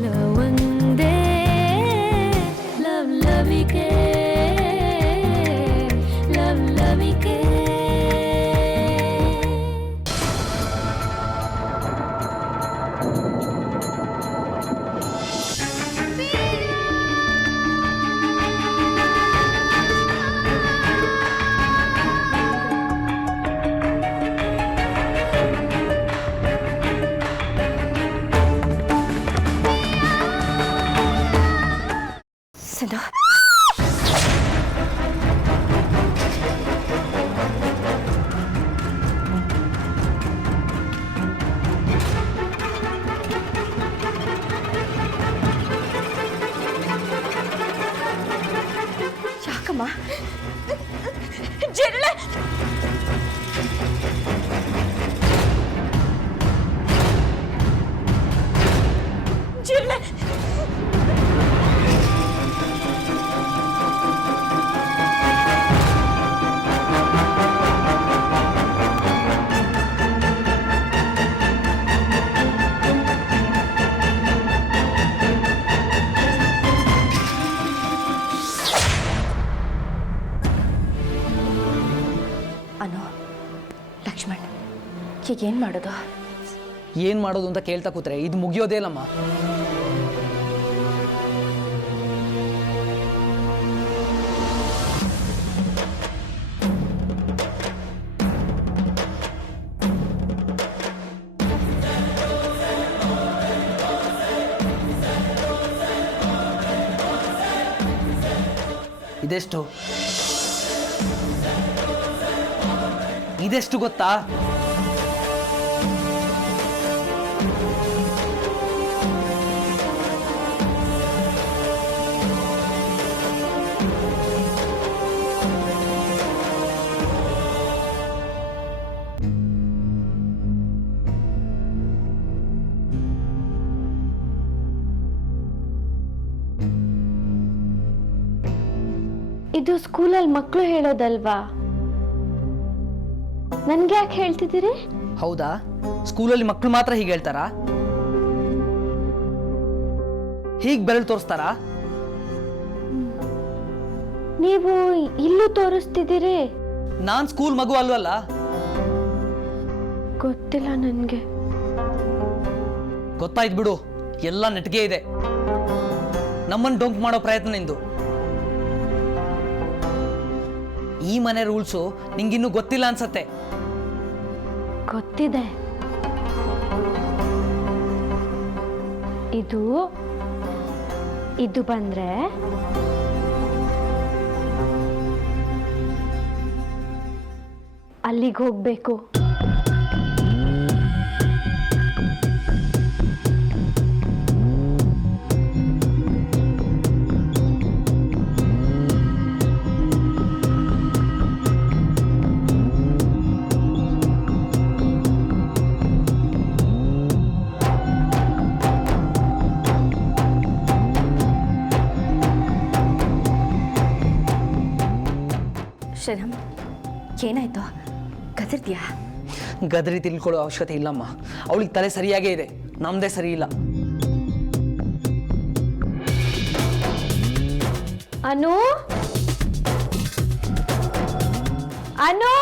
ಒಲವಂದೇ love ಲವಿಕೆ love ಲವಿಕೆ. ಸಂಧ್ಯಾ, ಯಾಕಮ್ಮ? ಜಿರಳೆ ಜಿರಳೆ ಅನು, ಲಕ್ಷ್ಮಣ್, ಈಗ ಏನು ಮಾಡೋದು? ಏನು ಮಾಡೋದು ಅಂತ ಕೇಳ್ತಾ ಕೂತ್ರೆ ಇದು ಮುಗಿಯೋದೇ ಇಲ್ಲಮ್ಮ. ಇದೆಷ್ಟು ಇದೆಷ್ಟು ಗೊತ್ತಾ? ಇದು ಸ್ಕೂಲಲ್ಲಿ ಮಕ್ಕಳು ಹೇಳೋದಲ್ವಾ? ನನ್ಗೆ ಯಾಕೆ ಹೇಳ್ತಿದ್ದೀರಿ? ಹೌದಾ, ಸ್ಕೂಲಲ್ಲಿ ಮಕ್ಕಳು ಮಾತ್ರ ಹೀಗೆ ಹೇಳ್ತಾರಾ? ಹೀಗೆ ಬೆರಳು ತೋರಿಸ್ತಾರಾ? ನೀವು ಇಲ್ಲೂ ತೋರಿಸ್ತಿದ್ದೀರಿ. ನಾನ್ ಸ್ಕೂಲ್ ಮಗು ಅಲ್ವಲ್ಲ. ಗೊತ್ತಿಲ್ಲ ನನ್ಗೆ. ಗೊತ್ತಾಯ್ತು ಬಿಡು, ಎಲ್ಲ ನೆಟ್ಗೆ ಇದೆ. ನಮ್ಮನ್ನು ಡೊಂಕ್ ಮಾಡೋ ಪ್ರಯತ್ನ ನಿಂದು. ಈ ಮನೆ ರೂಲ್ಸು ನಿಂಗಿನ್ನೂ ಗೊತ್ತಿಲ್ಲ ಅನ್ಸತ್ತೆ. ಗೊತ್ತಿದೆ. ಇದು ಬಂದ್ರೆ ಅಲ್ಲಿಗೆ ಹೋಗ್ಬೇಕು. ಶ್ರೀರಾಮ್, ಏನಾಯ್ತು? ಗದರ್ದ್ಯಾ? ಗದರಿ ತಿಳ್ಕೊಳ್ಳೋ ಅವಶ್ಯಕತೆ ಇಲ್ಲಮ್ಮ. ಅವಳಿಗೆ ತಲೆ ಸರಿಯಾಗೇ ಇದೆ, ನಮ್ದೇ ಸರಿ ಇಲ್ಲ. ಅನು, ಅನು,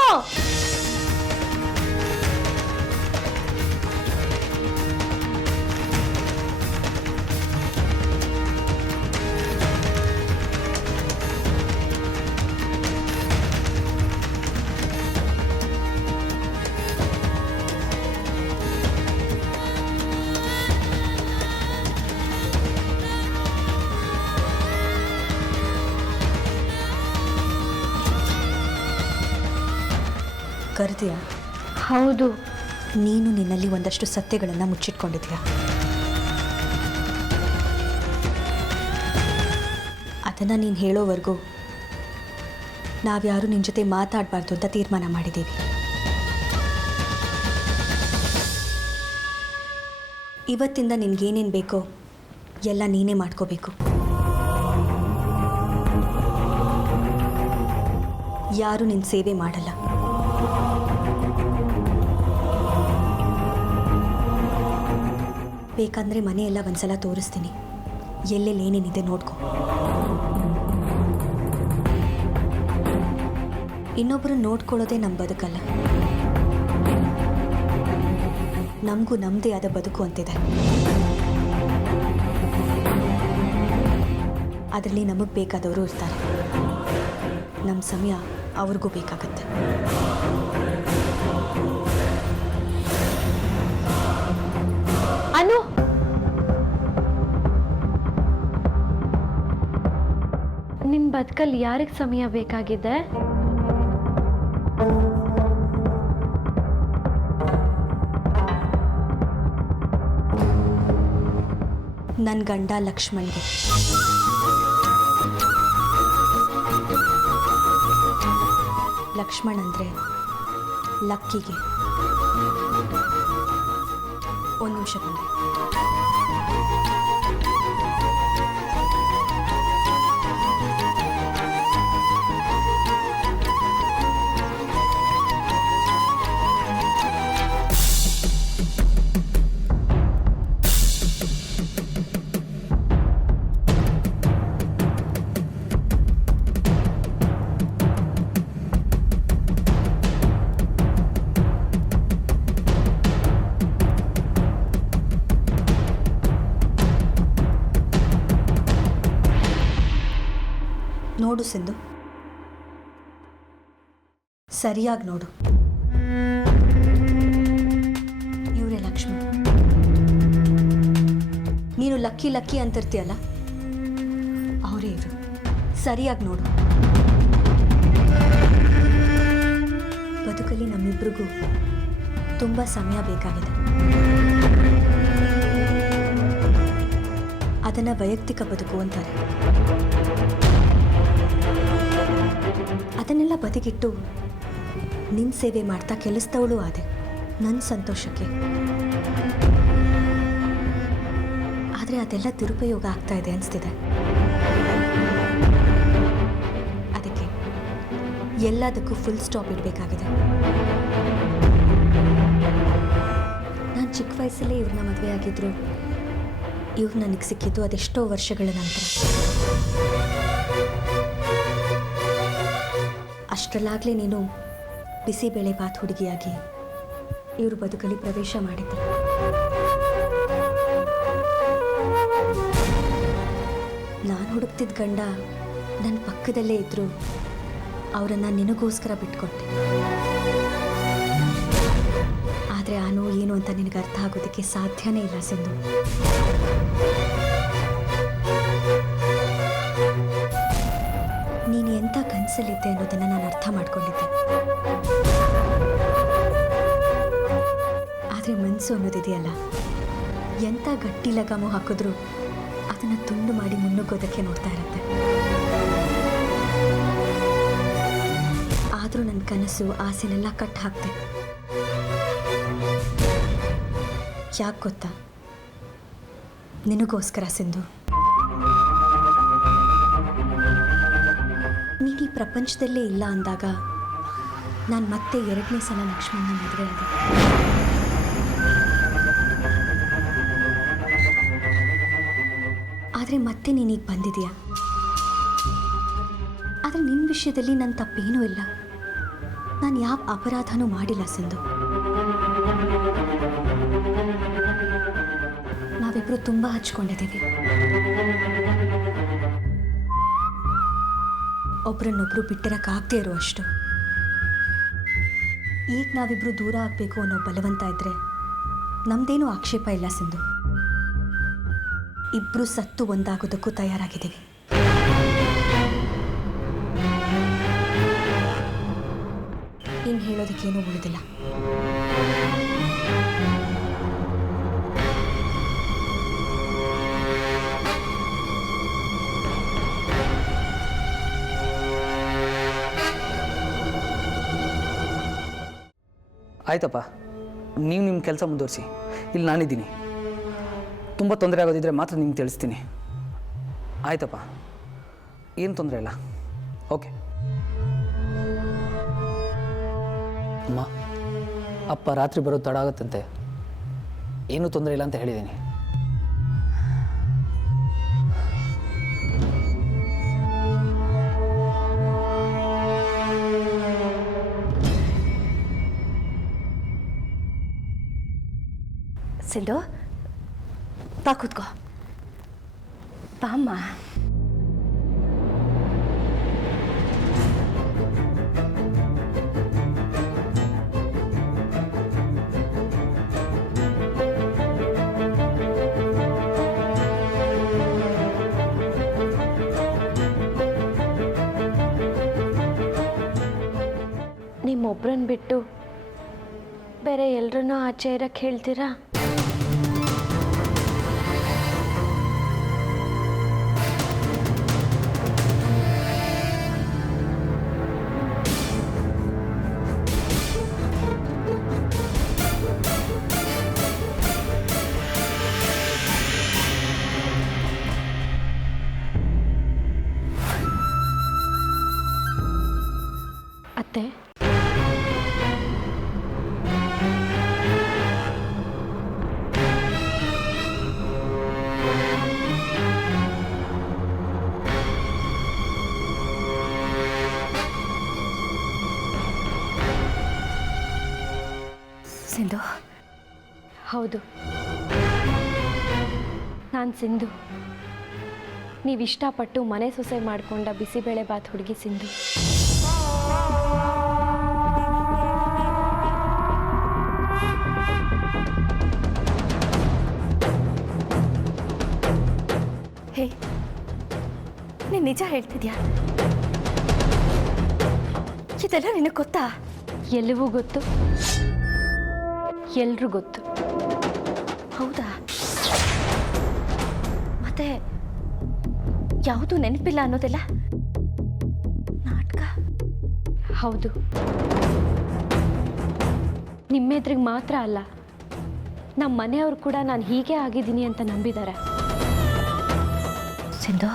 ಕರೆದಿಯಾ? ಹೌದು. ನೀನು ನಿನ್ನಲ್ಲಿ ಒಂದಷ್ಟು ಸತ್ಯಗಳನ್ನು ಮುಚ್ಚಿಟ್ಕೊಂಡಿದ್ಯಾ. ಅದನ್ನು ನೀನು ಹೇಳೋವರೆಗೂ ನಾವ್ಯಾರೂ ನಿನ್ನ ಜೊತೆ ಮಾತಾಡಬಾರ್ದು ಅಂತ ತೀರ್ಮಾನ ಮಾಡಿದ್ದೀವಿ. ಇವತ್ತಿಂದ ನಿನಗೇನೇನು ಬೇಕೋ ಎಲ್ಲ ನೀನೇ ಮಾಡ್ಕೋಬೇಕು. ಯಾರೂ ನಿನ್ನ ಸೇವೆ ಮಾಡಲ್ಲ. ಬೇಕಂದರೆ ಮನೆಯೆಲ್ಲ ಒಂದ್ಸಲ ತೋರಿಸ್ತೀನಿ, ಎಲ್ಲೆಲ್ಲಿ ಏನೇನಿದೆ ನೋಡ್ಕೊ. ಇನ್ನೊಬ್ಬರನ್ನ ನೋಡ್ಕೊಳ್ಳೋದೇ ನಮ್ಮ ಬದುಕಲ್ಲ, ನಮಗೂ ನಮ್ಮದೇ ಆದ ಬದುಕು ಅಂತಿದೆ. ಅದರಲ್ಲಿ ನಮಗೆ ಬೇಕಾದವರು ಇರ್ತಾರೆ, ನಮ್ಮ ಸಮಯ ಅವ್ರಿಗೂ ಬೇಕಾಗತ್ತೆ. ಅನು, ನಿನ್ನ ಬದುಕಲ್ಲಿ ಯಾರಿಗೆ ಸಮಯ ಬೇಕಾಗಿದೆ? ನನ್ನ ಗಂಡ ಲಕ್ಷ್ಮಣ್ಗೆ. ಲಕ್ಷ್ಮಣ್ ಅಂದರೆ ಲಕ್ಕಿಗೆ. ಒಂದು ನಿಮಿಷ ಬಂದೆ. ನೋಡು ಸಿಂಧು, ಸರಿಯಾಗಿ ನೋಡು. ಇವರೇ ಲಕ್ಷ್ಮಿ. ನೀನು ಲಕ್ಕಿ ಲಕ್ಕಿ ಅಂತಿರ್ತೀಯಲ್ಲ, ಅವರೇ ಇವರು. ಸರಿಯಾಗಿ ನೋಡು. ಬದುಕಲ್ಲಿ ನಮ್ಮಿಬ್ರಿಗೂ ತುಂಬ ಸಮಯ ಬೇಕಾಗಿದೆ. ಅದನ್ನು ವೈಯಕ್ತಿಕ ಬದುಕು ಅಂತಾರೆ. ಅದನ್ನೆಲ್ಲ ಬದಿಗಿಟ್ಟು ನಿನ್ನ ಸೇವೆ ಮಾಡ್ತಾ ಕೆಲಸದವಳು ಆದೆ, ನನ್ನ ಸಂತೋಷಕ್ಕೆ. ಆದರೆ ಅದೆಲ್ಲ ದುರುಪಯೋಗ ಆಗ್ತಾ ಇದೆ ಅನಿಸ್ತಿದೆ. ಅದಕ್ಕೆ ಎಲ್ಲದಕ್ಕೂ ಫುಲ್ ಸ್ಟಾಪ್ ಇಡಬೇಕಾಗಿದೆ. ನಾನು ಚಿಕ್ಕ ವಯಸ್ಸಲ್ಲೇ ಇವ್ರನ್ನ ಮದುವೆ ಆಗಿದ್ರು. ಇವ್ರು ನನಗೆ ಸಿಕ್ಕಿದ್ದು ಅದೆಷ್ಟೋ ವರ್ಷಗಳ ನಂತರ. ಅಷ್ಟರಲ್ಲಾಗಲೇ ನೀನು ಬಿಸಿಬೇಳೆ ಬಾತ್ ಹುಡುಗಿಯಾಗಿ ಇವ್ರ ಬದುಕಲ್ಲಿ ಪ್ರವೇಶ ಮಾಡಿದ್ದೆ. ನಾನು ಹುಡುಕ್ತಿದ್ದ ಗಂಡ ನನ್ನ ಪಕ್ಕದಲ್ಲೇ ಇದ್ದರು. ಅವರನ್ನು ನಿನಗೋಸ್ಕರ ಬಿಟ್ಕೊಟ್ಟೆ. ಆದರೆ ಆ ನೋವು ಏನು ಅಂತ ನಿನಗೆ ಅರ್ಥ ಆಗೋದಕ್ಕೆ ಸಾಧ್ಯನೇ ಇಲ್ಲ ಸಿಂಧು. ನೀನು ಎಂಥ ಕನಸಲ್ಲಿದ್ದೆ ಅನ್ನೋದನ್ನು ನಾನು ಅರ್ಥ ಮಾಡ್ಕೊಂಡಿದ್ದೆ. ಆದರೆ ಮನಸ್ಸು ಅನ್ನೋದಿದೆಯಲ್ಲ, ಎಂಥ ಗಟ್ಟಿ ಲಗಾಮು ಹಾಕಿದ್ರೂ ಅದನ್ನು ತುಂಡು ಮಾಡಿ ಮುನ್ನುಗ್ಗೋದಕ್ಕೆ ನೋಡ್ತಾ ಇರುತ್ತೆ. ಆದರೂ ನನ್ನ ಕನಸು ಆಸೆನೆಲ್ಲ ಕಟ್ ಹಾಕ್ತೆ. ಯಾಕೆ ಗೊತ್ತಾ? ನಿನಗೋಸ್ಕರ ಸಿಂಧು. ನೀನು ಈ ಪ್ರಪಂಚದಲ್ಲೇ ಇಲ್ಲ ಅಂದಾಗ ನಾನು ಮತ್ತೆ 2ನೇ ಸಲ ಲಕ್ಷ್ಮಣ್ಣ ಮದುವೆ ಆದೆ. ಆದರೆ ಮತ್ತೆ ನೀನೀಗ ಬಂದಿದೆಯಾ. ಆದರೆ ನಿನ್ನ ವಿಷಯದಲ್ಲಿ ನನ್ನ ತಪ್ಪೇನೂ ಇಲ್ಲ. ನಾನು ಯಾವ ಅಪರಾಧನೂ ಮಾಡಿಲ್ಲ ಸಿಂಧು. ನಾವಿಬ್ಬರು ತುಂಬ ಹಚ್ಕೊಂಡಿದ್ದೀವಿ. ಒಬ್ರನ್ನೊಬ್ರು ಬಿಟ್ಟಿರೋಕ್ಕಾಗದೇ ಇರುವಷ್ಟು. ಈಗ ನಾವಿಬ್ಬರು ದೂರ ಆಗಬೇಕು ಅನ್ನೋ ಬಲವಂತ ಇದ್ದರೆ ನಮ್ಮದೇನೂ ಆಕ್ಷೇಪ ಇಲ್ಲ ಸಿಂಧು. ಇಬ್ಬರು ಸತ್ತು ಒಂದಾಗೋದಕ್ಕೂ ತಯಾರಾಗಿದ್ದೀವಿ. ಇನ್ನು ಹೇಳೋದಕ್ಕೇನೂ ಉಳಿದಿಲ್ಲ. ಆಯ್ತಪ್ಪ, ನೀವು ನಿಮ್ಮ ಕೆಲಸ ಮುಂದುವರಿಸಿ. ಇಲ್ಲಿ ನಾನಿದ್ದೀನಿ. ತುಂಬ ತೊಂದರೆ ಆಗೋದಿದ್ರೆ ಮಾತ್ರ ನಿಮ್ಗೆ ತಿಳಿಸ್ತೀನಿ. ಆಯ್ತಪ್ಪ, ಏನು ತೊಂದರೆ ಇಲ್ಲ. ಓಕೆ ಅಮ್ಮ, ಅಪ್ಪ ರಾತ್ರಿ ಬರೋದು ತಡ ಆಗುತ್ತಂತೆ. ಏನೂ ತೊಂದರೆ ಇಲ್ಲ ಅಂತ ಹೇಳಿದ್ದೀನಿ. ಸಿಂಧು ಬಾ ಕೂತ್ಕೋ ಬಾಮ್ಮ. ನಿಮ್ಮೊಬ್ರನ್ನ ಬಿಟ್ಟು ಬೇರೆ ಎಲ್ರನ್ನೂ ಆಚೆ ಇರಕ್ಕೆ ಹೇಳ್ತೀರಾ? ಅತ್ತೆ, ಸಿಂಧು ಹೌದು, ನಾನು ಸಿಂಧು. ನೀವಿಷ್ಟಪಟ್ಟು ಮನೆ ಸೊಸೆ ಮಾಡಿಕೊಂಡ ಬಿಸಿಬೇಳೆ ಬಾತ್ ಹುಡುಗಿ ಸಿಂಧು. ಹೇ, ನೀನು ನಿಜ ಹೇಳ್ತಿದ್ಯಾ? ಇದೆಲ್ಲ ನಿನಗೆ ಗೊತ್ತಾ? ಎಲ್ಲವೂ ಗೊತ್ತು, ಎಲ್ರೂ ಗೊತ್ತು. ಹೌದಾ? ಮತ್ತೆ ಯಾವುದು ನೆನಪಿಲ್ಲ ಅನ್ನೋದೆಲ್ಲ ನಾಟಕ? ಹೌದು, ನಿಮ್ಮೆದ್ರಿಗೆ ಮಾತ್ರ ಅಲ್ಲ, ನಮ್ಮ ಮನೆಯವರು ಕೂಡ ನಾನು ಹೀಗೆ ಆಗಿದ್ದೀನಿ ಅಂತ ನಂಬಿದ್ದಾರೆ. ಸಿಂಧು,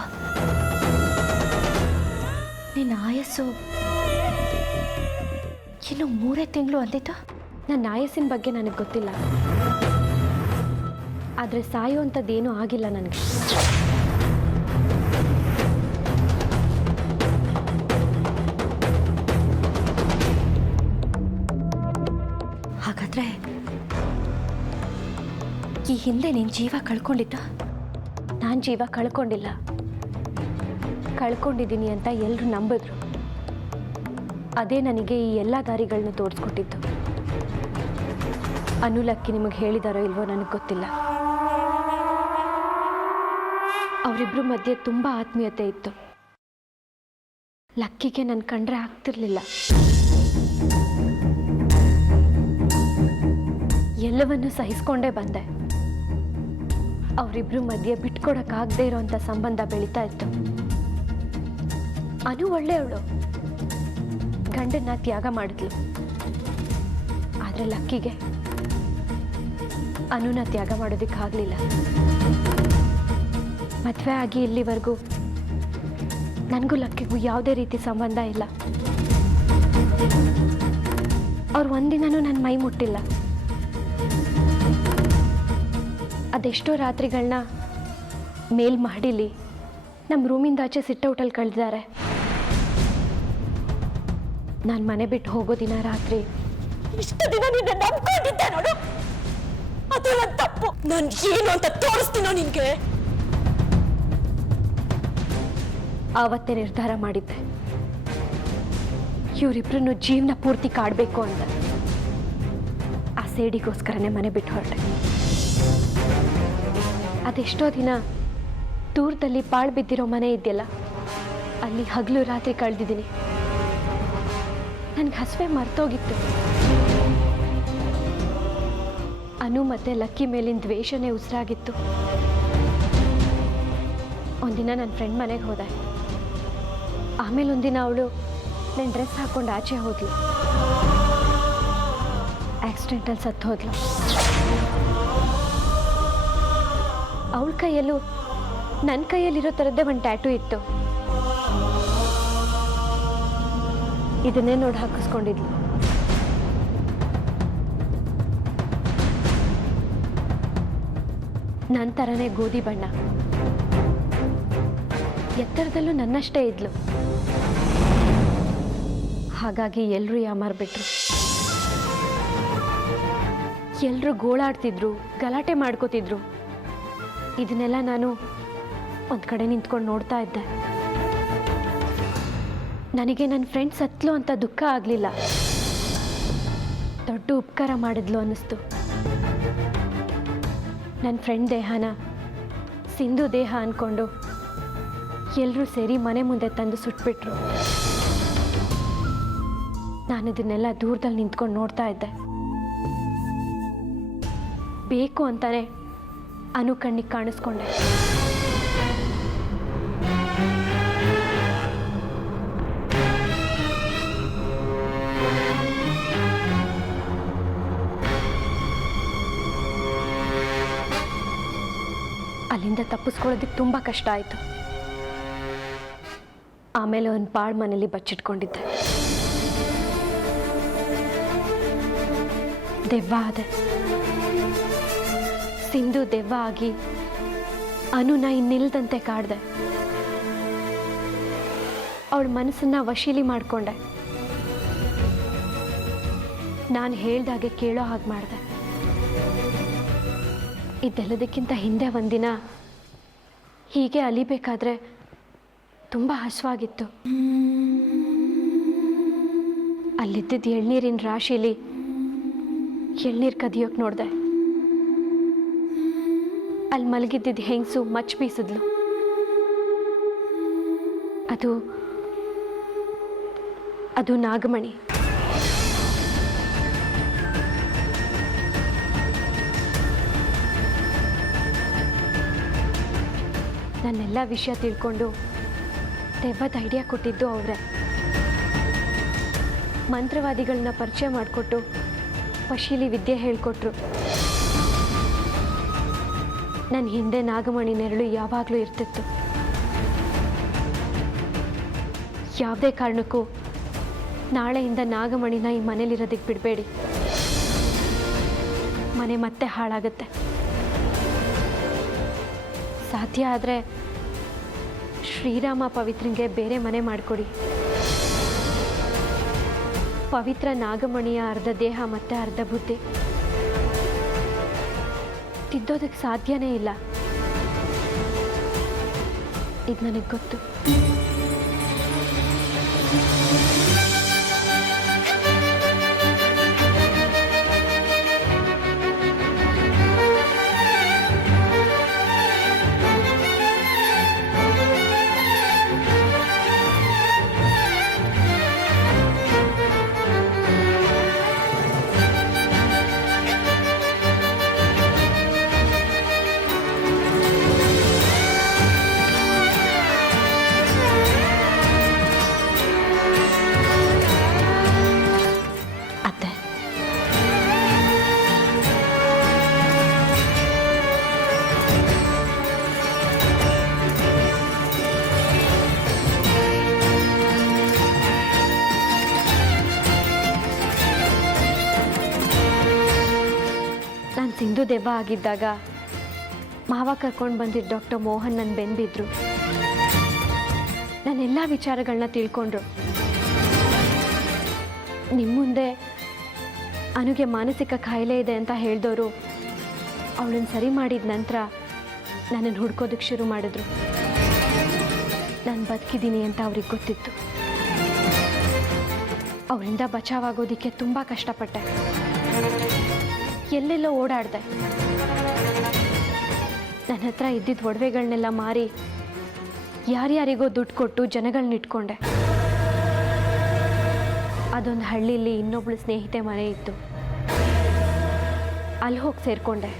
ನಿನ್ನ ಆಯಸ್ಸು ಇನ್ನು 3 ತಿಂಗಳು ಅಂದಿತ್ತು. ನನ್ನ ಆಯಸ್ಸಿನ ಬಗ್ಗೆ ನನಗೆ ಗೊತ್ತಿಲ್ಲ, ಆದರೆ ಸಾಯುವಂಥದ್ದೇನೂ ಆಗಿಲ್ಲ ನನಗೆ. ಹಾಗಾದ್ರೆ ಈ ಹಿಂದೆ ನೀನು ಜೀವ ಕಳ್ಕೊಂಡಿದ್ದ? ನಾನು ಜೀವ ಕಳ್ಕೊಂಡಿಲ್ಲ, ಕಳ್ಕೊಂಡಿದ್ದೀನಿ ಅಂತ ಎಲ್ಲರೂ ನಂಬಿದ್ರು. ಅದೇ ನನಗೆ ಈ ಎಲ್ಲ ದಾರಿಗಳನ್ನ ತೋರಿಸ್ಕೊಟ್ಟಿದ್ದು. ಅನುಲಕ್ಕಿ ನಿಮಗೆ ಹೇಳಿದಾರೋ ಇಲ್ವೋ ನನಗೆ ಗೊತ್ತಿಲ್ಲ. ಅವರಿಬ್ಬರ ಮಧ್ಯೆ ತುಂಬ ಆತ್ಮೀಯತೆ ಇತ್ತು. ಲಕ್ಕಿಗೆ ನನ್ನ ಕಂಡ್ರೆ ಆಗ್ತಿರ್ಲಿಲ್ಲ. ಎಲ್ಲವನ್ನೂ ಸಹಿಸ್ಕೊಂಡೇ ಬಂದೆ. ಅವರಿಬ್ಬರ ಮಧ್ಯೆ ಬಿಟ್ಕೊಡಕ್ಕಾಗದೇ ಇರೋಂಥ ಸಂಬಂಧ ಬೆಳೀತಾ ಇತ್ತು. ಅನು ಒಳ್ಳೆಯವಳು, ಗಂಡನ್ನ ತ್ಯಾಗ ಮಾಡಿದ್ಲು. ಆದರೆ ಲಕ್ಕಿಗೆ ಅನುನ ತ್ಯಾಗ ಮಾಡೋದಕ್ಕಾಗಲಿಲ್ಲ. ಮದುವೆ ಆಗಿ ಇಲ್ಲಿವರೆಗೂ ನನಗೂ ಲಕ್ಕಿಗೂ ಯಾವುದೇ ರೀತಿ ಸಂಬಂಧ ಇಲ್ಲ. ಅವ್ರು ಒಂದಿನನೂ ನನ್ನ ಮೈ ಮುಟ್ಟಿಲ್ಲ. ಅದೆಷ್ಟೋ ರಾತ್ರಿಗಳನ್ನ ಮೇಲ್ ಮಾಡಿಲಿ ನಮ್ಮ ರೂಮಿಂದ ಆಚೆ ಸಿಟ್ಟೌಟಲ್ಲಿ ಕಳೆದಿದ್ದಾರೆ. ನಾನು ಮನೆ ಬಿಟ್ಟು ಹೋಗೋ ದಿನ ರಾತ್ರಿ ಇಷ್ಟು ದಿನ ನಿನ್ನ ನಂಬ್ಕೊಂಡಿದ್ದೆ ನೋಡು, ಅದು ನನ್ನ ತಪ್ಪು. ನಾನು ಏನು ಅಂತ ತೋರಿಸ್ತೀನೋ ನಿನ್ಗೆ. ಆವತ್ತೇ ನಿರ್ಧಾರ ಮಾಡಿದ್ದೆ, ಇವರಿಬ್ರನ್ನು ಜೀವನ ಪೂರ್ತಿ ಕಾಡಬೇಕು ಅಂತ. ಆ ಸೇಡಿಗೋಸ್ಕರನೇ ಮನೆ ಬಿಟ್ಟು ಹೊರಟೆ. ಅದೆಷ್ಟೋ ದಿನ ದೂರದಲ್ಲಿ ಪಾಳು ಬಿದ್ದಿರೋ ಮನೆ ಇದೆಯಲ್ಲ, ಅಲ್ಲಿ ಹಗಲು ರಾತ್ರಿ ಕಳೆದಿದ್ದೀನಿ. ನನಗೆ ಹಸಿವೆ ಮರ್ತೋಗಿತ್ತು. ಅನು ಮತ್ತೆ ಲಕ್ಕಿ ಮೇಲಿನ ದ್ವೇಷನೇ ಉಸಿರಾಗಿತ್ತು. ಒಂದಿನ ನನ್ನ ಫ್ರೆಂಡ್ ಮನೆಗೆ ಹೋದೆ. ಆಮೇಲೆ ಒಂದಿನ ಅವಳು ನನ್ನ ಡ್ರೆಸ್ ಹಾಕ್ಕೊಂಡು ಆಚೆ ಹೋದ್ಲು. ಆಕ್ಸಿಡೆಂಟಲ್ಲಿ ಸತ್ತು ಹೋದ್ಲು. ಅವಳ ಕೈಯಲ್ಲೂ ನನ್ನ ಕೈಯಲ್ಲಿರೋ ಥರದ್ದೇ ಒಂದು ಟ್ಯಾಟೂ ಇತ್ತು. ಇದನ್ನೇ ನೋಡಿ ಹಾಕಿಸ್ಕೊಂಡಿದ್ಲು. ನನ್ನ ಥರನೇ ಗೋಧಿ ಬಣ್ಣ, ಎತ್ತರದಲ್ಲೂ ನನ್ನಷ್ಟೇ ಇದ್ಲು. ಹಾಗಾಗಿ ಎಲ್ಲರೂ ಯಾಮಾರ್ಬಿಟ್ರು. ಎಲ್ಲರೂ ಗೋಳಾಡ್ತಿದ್ರು, ಗಲಾಟೆ ಮಾಡ್ಕೋತಿದ್ರು. ಇದನ್ನೆಲ್ಲ ನಾನು ಒಂದು ಕಡೆ ನಿಂತ್ಕೊಂಡು ನೋಡ್ತಾ ಇದ್ದೆ. ನನಗೆ ನನ್ನ ಫ್ರೆಂಡ್ ಸತ್ಲು ಅಂತ ದುಃಖ ಆಗಲಿಲ್ಲ, ದೊಡ್ಡ ಉಪಕಾರ ಮಾಡಿದ್ಲು ಅನ್ನಿಸ್ತು. ನನ್ನ ಫ್ರೆಂಡ್ ದೇಹನ ಸಿಂಧು ದೇಹ ಅಂದ್ಕೊಂಡು ಎಲ್ಲರೂ ಸೇರಿ ಮನೆ ಮುಂದೆ ತಂದು ಸುಟ್ಬಿಟ್ರು. ನಾನು ಇದನ್ನೆಲ್ಲ ದೂರದಲ್ಲಿ ನಿಂತ್ಕೊಂಡು ನೋಡ್ತಾ ಇದ್ದೆ. ಬೇಕು ಅಂತಾನೆ ಅನು ಕಣ್ಣಿಗೆ ಕಾಣಿಸ್ಕೊಂಡೆ. ಅಲ್ಲಿಂದ ತಪ್ಪಿಸ್ಕೊಳ್ಳೋದಕ್ಕೆ ತುಂಬ ಕಷ್ಟ ಆಯಿತು. ಆಮೇಲೆ ಒಂದು ಪಾಳು ಮನೇಲಿ ಬಚ್ಚಿಟ್ಕೊಂಡಿದ್ದೆ. ದೆವ್ವ ಆದೆ. ಸಿಂಧು ದೆವ್ವ ಆಗಿ ಅನುನ ಇನ್ನಿಲ್ದಂತೆ ಕಾಡ್ದೆ. ಅವಳ ಮನಸ್ಸನ್ನ ವಶೀಲಿ ಮಾಡಿಕೊಂಡೆ. ನಾನು ಹೇಳ್ದಾಗೆ ಕೇಳೋ ಹಾಗೆ ಮಾಡಿದೆ. ಇದೆಲ್ಲದಕ್ಕಿಂತ ಹಿಂದೆ ಒಂದಿನ ಹೀಗೆ ಅಲಿಬೇಕಾದ್ರೆ ತುಂಬ ಹಸುವಾಗಿತ್ತು. ಅಲ್ಲಿದ್ದಿದ್ದು ಎಳ್ನೀರಿನ ರಾಶಿಲಿ ಎಳ್ನೀರು ಕದಿಯೋಕೆ ನೋಡಿದೆ. ಅಲ್ಲಿ ಮಲಗಿದ್ದಿದ್ದು ಹೆಂಗಸು ಮಚ್ಚ ಬೀಸಿದ್ಲು. ಅದು ನಾಗಮಣಿ. ನನ್ನೆಲ್ಲ ವಿಷಯ ತಿಳ್ಕೊಂಡು ದೆವ್ವದ ಐಡಿಯಾ ಕೊಟ್ಟಿದ್ದು ಅವರೇ. ಮಂತ್ರವಾದಿಗಳನ್ನ ಪರಿಚಯ ಮಾಡಿಕೊಟ್ಟು ವಶೀಲಿ ವಿದ್ಯೆ ಹೇಳಿಕೊಟ್ರು. ನನ್ನ ಹಿಂದೆ ನಾಗಮಣಿ ನೆರಳು ಯಾವಾಗಲೂ ಇರ್ತಿತ್ತು. ಯಾವುದೇ ಕಾರಣಕ್ಕೂ ನಾಳೆಯಿಂದ ನಾಗಮಣಿನ ಈ ಮನೇಲಿರೋದಕ್ಕೆ ಬಿಡಬೇಡಿ. ಮನೆ ಮತ್ತೆ ಹಾಳಾಗುತ್ತೆ. ಸಾಧ್ಯ ಆದರೆ ಶ್ರೀರಾಮ ಪವಿತ್ರಂಗೆ ಬೇರೆ ಮನೆ ಮಾಡಿಕೊಡಿ. ಪವಿತ್ರ ನಾಗಮಣಿಯ ಅರ್ಧ ದೇಹ ಮತ್ತೆ ಅರ್ಧ ಬುದ್ಧಿ. ತಿದ್ದೋದಕ್ಕೆ ಸಾಧ್ಯನೇ ಇಲ್ಲ. ಇದು ನನಗೆ ಗೊತ್ತು. ಸಿಂಧು ದೆವ್ವ ಆಗಿದ್ದಾಗ ಮಾವ ಕರ್ಕೊಂಡು ಬಂದಿದ್ದ ಡಾಕ್ಟರ್ ಮೋಹನ್ ನನ್ನ ಬೆಂದಿದ್ರು. ನಾನೆಲ್ಲ ವಿಚಾರಗಳನ್ನ ತಿಳ್ಕೊಂಡ್ರು. ನಿಮ್ಮ ಮುಂದೆ ಅನುಗೆ ಮಾನಸಿಕ ಕಾಯಿಲೆ ಇದೆ ಅಂತ ಹೇಳಿದವರು ಅವಳನ್ನು ಸರಿ ಮಾಡಿದ ನಂತರ ನನ್ನನ್ನು ಹುಡ್ಕೋದಕ್ಕೆ ಶುರು ಮಾಡಿದ್ರು. ನಾನು ಬದುಕಿದ್ದೀನಿ ಅಂತ ಅವ್ರಿಗೆ ಗೊತ್ತಿತ್ತು. ಅವರಿಂದ ಬಚಾವಾಗೋದಕ್ಕೆ ತುಂಬ ಕಷ್ಟಪಟ್ಟೆ. ಎಲ್ಲೆಲ್ಲೋ ಓಡಾಡಿದೆ. ನನ್ನ ಹತ್ರ ಇದ್ದಿದ್ದ ಒಡವೆಗಳನ್ನೆಲ್ಲ ಮಾರಿ ಯಾರ್ಯಾರಿಗೋ ದುಡ್ಡು ಕೊಟ್ಟು ಜನಗಳನ್ನ ಇಟ್ಕೊಂಡೆ. ಅದೊಂದು ಹಳ್ಳಿಲಿ ಇನ್ನೊಬ್ಳು ಸ್ನೇಹಿತೆ ಮನೆ ಇತ್ತು. ಅಲ್ಲಿ ಹೋಗಿ ಸೇರಿಕೊಂಡೆ.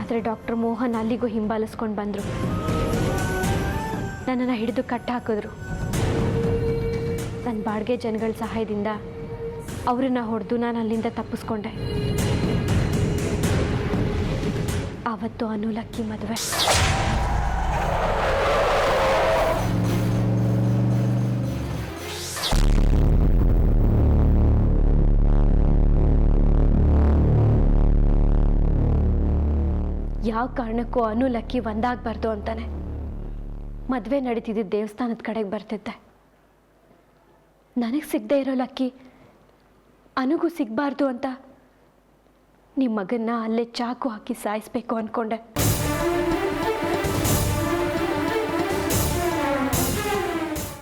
ಆದರೆ ಡಾಕ್ಟರ್ ಮೋಹನ್ ಅಲ್ಲಿಗೂ ಹಿಂಬಾಲಿಸ್ಕೊಂಡು ಬಂದರು. ನನ್ನನ್ನು ಹಿಡಿದು ಕಟ್ಟಾಕಿದ್ರು. ನನ್ನ ಬಾಡಿಗೆ ಜನಗಳ ಸಹಾಯದಿಂದ ಅವರನ್ನು ಹೊಡೆದು ನಾನು ಅಲ್ಲಿಂದ ತಪ್ಪಿಸ್ಕೊಂಡೆ. ಆವತ್ತು ಅನುಲಕ್ಕಿ ಮದುವೆ. ಯಾವ ಕಾರಣಕ್ಕೂ ಅನುಲಕ್ಕಿ ಒಂದಾಗಬಾರ್ದು ಅಂತಾನೆ ಮದುವೆ ನಡೀತಿದ್ದ ದೇವಸ್ಥಾನದ ಕಡೆಗೆ ಬರ್ತಿದ್ದೆ. ನನಗೆ ಸಿಗದೆ ಇರೋ ಲಕ್ಕಿ ಅನುಗೂ ಸಿಗಬಾರ್ದು ಅಂತ ನಿಮ್ಮ ಮಗನ್ನ ಅಲ್ಲೇ ಚಾಕು ಹಾಕಿ ಸಾಯಿಸ್ಬೇಕು ಅಂದ್ಕೊಂಡೆ.